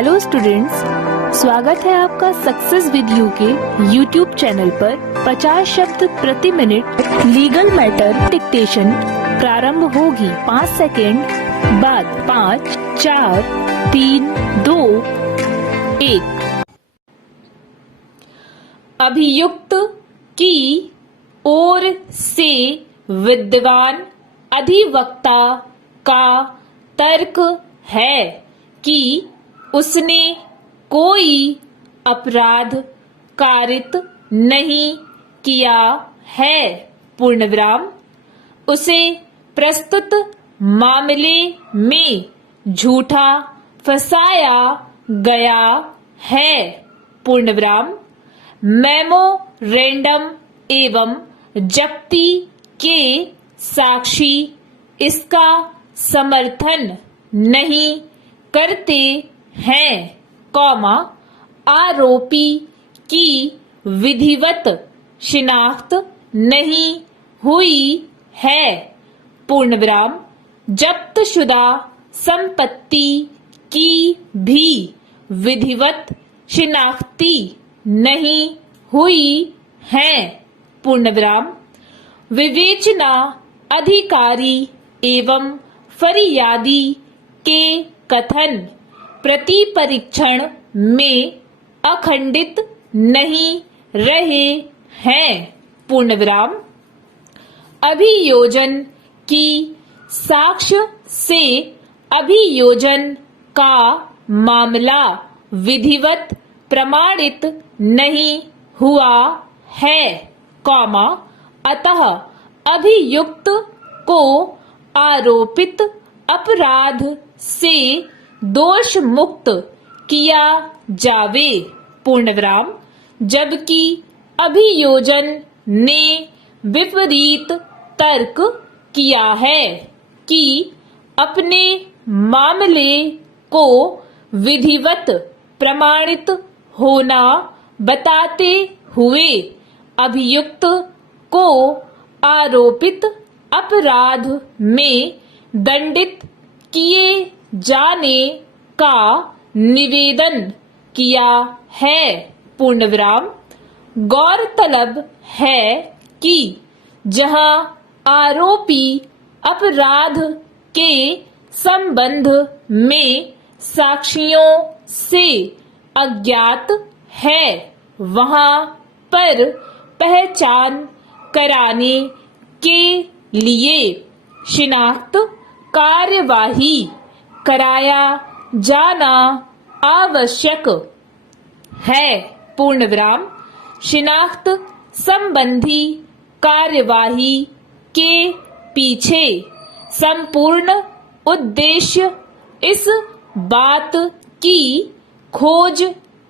Hello students, स्वागत है आपका सक्सेस विद यू के यूट्यूब चैनल पर। 50 शब्द प्रति मिनट लीगल मैटर डिक्टेशन प्रारंभ होगी 5 सेकेंड बाद। 5, 4, 3, 2, 1। अभियुक्त की ओर से विद्वान अधिवक्ता का तर्क है कि उसने कोई अपराध कारित नहीं किया है, पूर्णविराम। उसे प्रस्तुत मामले में झूठा फंसाया गया है, पूर्णविराम। मेमोरेंडम एवं जब्ती के साक्षी इसका समर्थन नहीं करते हैं, आरोपी की विधिवत शिनाख्त नहीं हुई है, पूर्णविराम। जब्तशुदा संपत्ति की भी विधिवत शिनाख्ती नहीं हुई है, पूर्णविराम। विवेचना अधिकारी एवं फरियादी के कथन प्रति परीक्षण में अखंडित नहीं रहे हैं, पूर्णविराम। अभियोजन की साक्ष्य से अभियोजन का मामला विधिवत प्रमाणित नहीं हुआ है, अतः अभियुक्त को आरोपित अपराध से दोष मुक्त किया जावे, पूर्णविराम। जबकि अभियोजन ने विपरीत तर्क किया है कि अपने मामले को विधिवत प्रमाणित होना बताते हुए अभियुक्त को आरोपित अपराध में दंडित किए जाने का निवेदन किया है, पूर्णविराम। गौरतलब है कि जहां आरोपी अपराध के संबंध में साक्षियों से अज्ञात है, वहां पर पहचान कराने के लिए शिनाख्त कार्यवाही कराया जाना आवश्यक है, पूर्णविराम। शिनाख्त संबंधी कार्यवाही के पीछे संपूर्ण उद्देश्य इस बात की खोज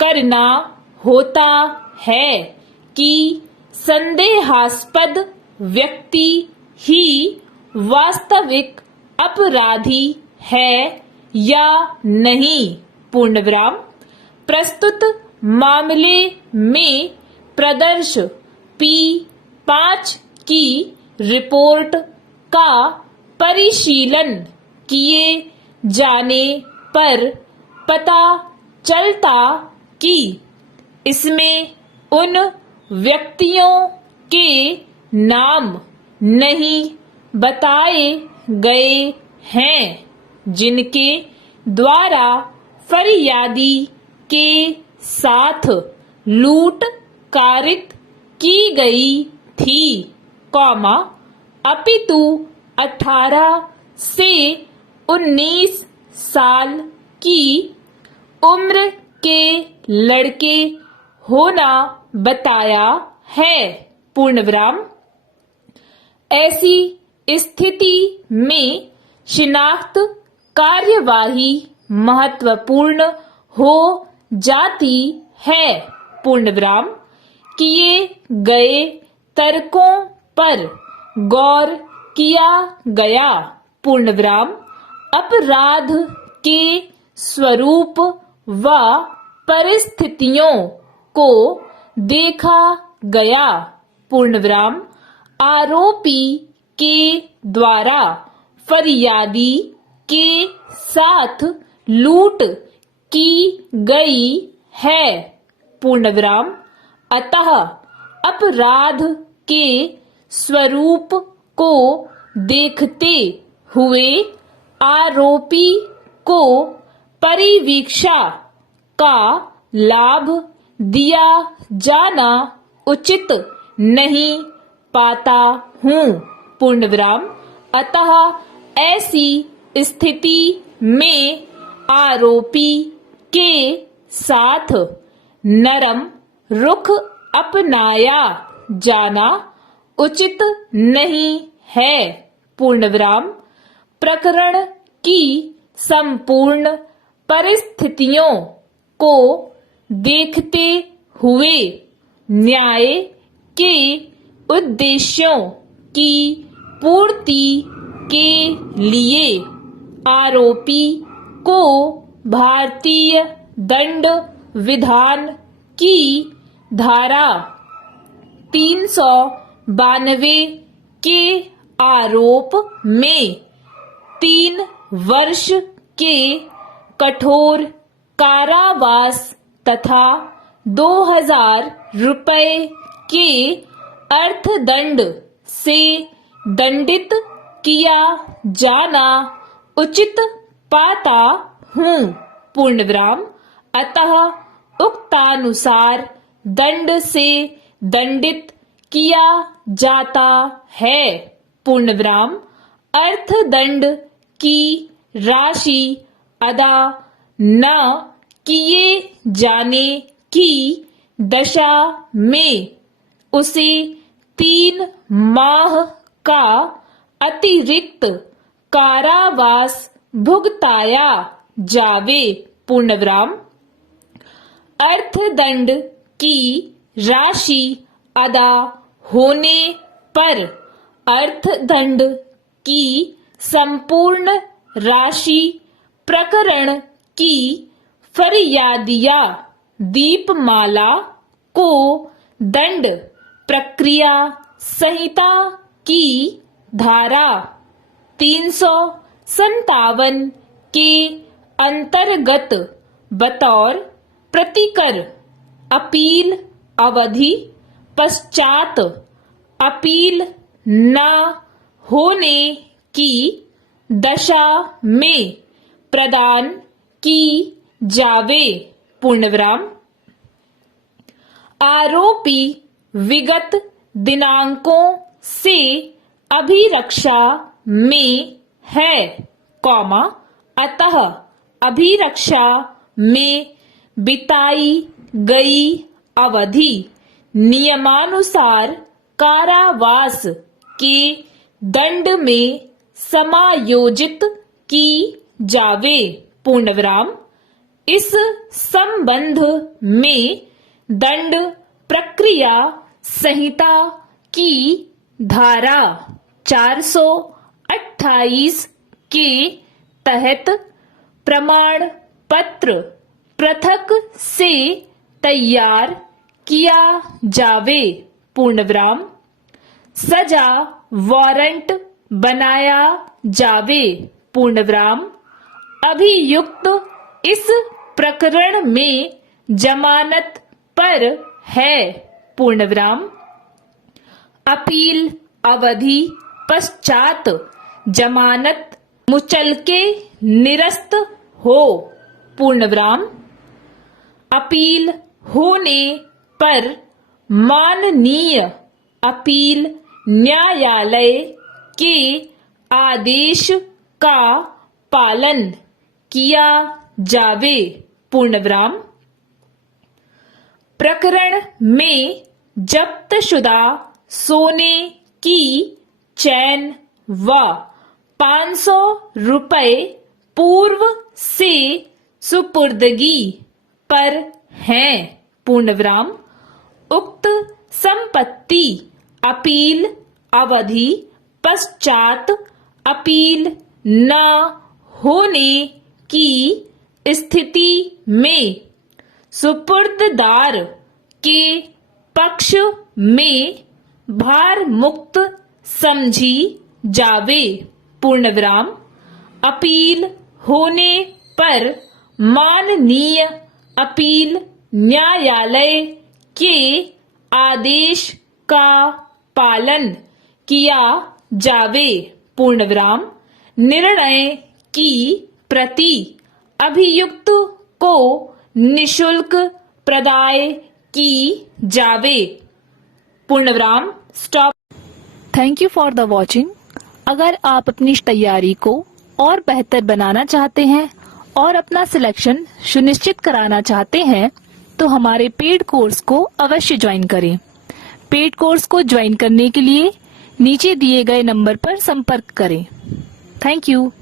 करना होता है कि संदेहास्पद व्यक्ति ही वास्तविक अपराधी है या नहीं, पूर्णविराम। प्रस्तुत मामले में प्रदर्श P5 की रिपोर्ट का परिशीलन किए जाने पर पता चलता कि इसमें उन व्यक्तियों के नाम नहीं बताए गए हैं जिनके द्वारा फरियादी के साथ लूट कारित की गई थी, अपितु 18 से 19 साल की उम्र के लड़के होना बताया है, पूर्णविराम। ऐसी स्थिति में शिनाख्त कार्यवाही महत्वपूर्ण हो जाती है, पूर्णविराम। किए गए तर्कों पर गौर किया गया, पूर्णविराम। अपराध के स्वरूप व परिस्थितियों को देखा गया, पूर्णविराम। आरोपी के द्वारा फरियादी के साथ लूट की गई है, पूर्णविराम। अतः अपराध के स्वरूप को देखते हुए आरोपी को परिवीक्षा का लाभ दिया जाना उचित नहीं पाता हूँ, पूर्णविराम। अतः ऐसी स्थिति में आरोपी के साथ नरम रुख अपनाया जाना उचित नहीं है, पूर्णविराम। प्रकरण की संपूर्ण परिस्थितियों को देखते हुए न्याय के उद्देश्यों की पूर्ति के लिए आरोपी को भारतीय दंड विधान की धारा 392 के आरोप में 3 वर्ष के कठोर कारावास तथा 2000 रुपए के अर्थदंड से दंडित किया जाना उचित पाता हूँ, पूर्णविराम। अतः उक्तानुसार दंड से दंडित किया जाता है, पूर्णविराम। अर्थदंड की राशि अदा न किए जाने की दशा में उसे 3 माह का अतिरिक्त कारावास भुगताया जावे, पूर्णविराम। अर्थदंड की राशि अदा होने पर अर्थदंड की संपूर्ण राशि प्रकरण की फरियादिया दीपमाला को दंड प्रक्रिया संहिता की धारा 357 के अंतर्गत बतौर प्रतिकर अपील अवधि पश्चात अपील न होने की दशा में प्रदान की जावे, पूर्णविराम। आरोपी विगत दिनांकों से अभिरक्षा में है, अतः अभिरक्षा में बिताई गई अवधि नियमानुसार कारावास के दंड में समायोजित की जावे, पूर्णविराम। इस संबंध में दंड प्रक्रिया संहिता की धारा 428 के तहत प्रमाण पत्र पृथक से तैयार किया जावे, पूर्णविराम। सजा वारंट बनाया जावे, पूर्णविराम। अभियुक्त इस प्रकरण में जमानत पर है, पूर्णविराम। अपील अवधि पश्चात जमानत मुचलके निरस्त हो, पूर्णविराम। अपील होने पर माननीय अपील न्यायालय के आदेश का पालन किया जावे, पूर्णविराम। प्रकरण में जब्तशुदा सोने की चैन व 500 रुपए पूर्व से सुपुर्दगी पर हैं, पूर्णविराम। उक्त संपत्ति अपील अवधि पश्चात अपील न होने की स्थिति में सुपुर्ददार के पक्ष में भार मुक्त समझी जावे, पूर्णविराम। अपील होने पर माननीय अपील न्यायालय के आदेश का पालन किया जावे। पूर्णविराम। निर्णय की प्रति अभियुक्त को निशुल्क प्रदाय की जावे। पूर्णविराम। Stop. Thank you for the watching. अगर आप अपनी तैयारी को और बेहतर बनाना चाहते हैं और अपना सिलेक्शन सुनिश्चित कराना चाहते हैं तो हमारे पेड कोर्स को अवश्य ज्वाइन करें। पेड कोर्स को ज्वाइन करने के लिए नीचे दिए गए नंबर पर संपर्क करें। Thank you.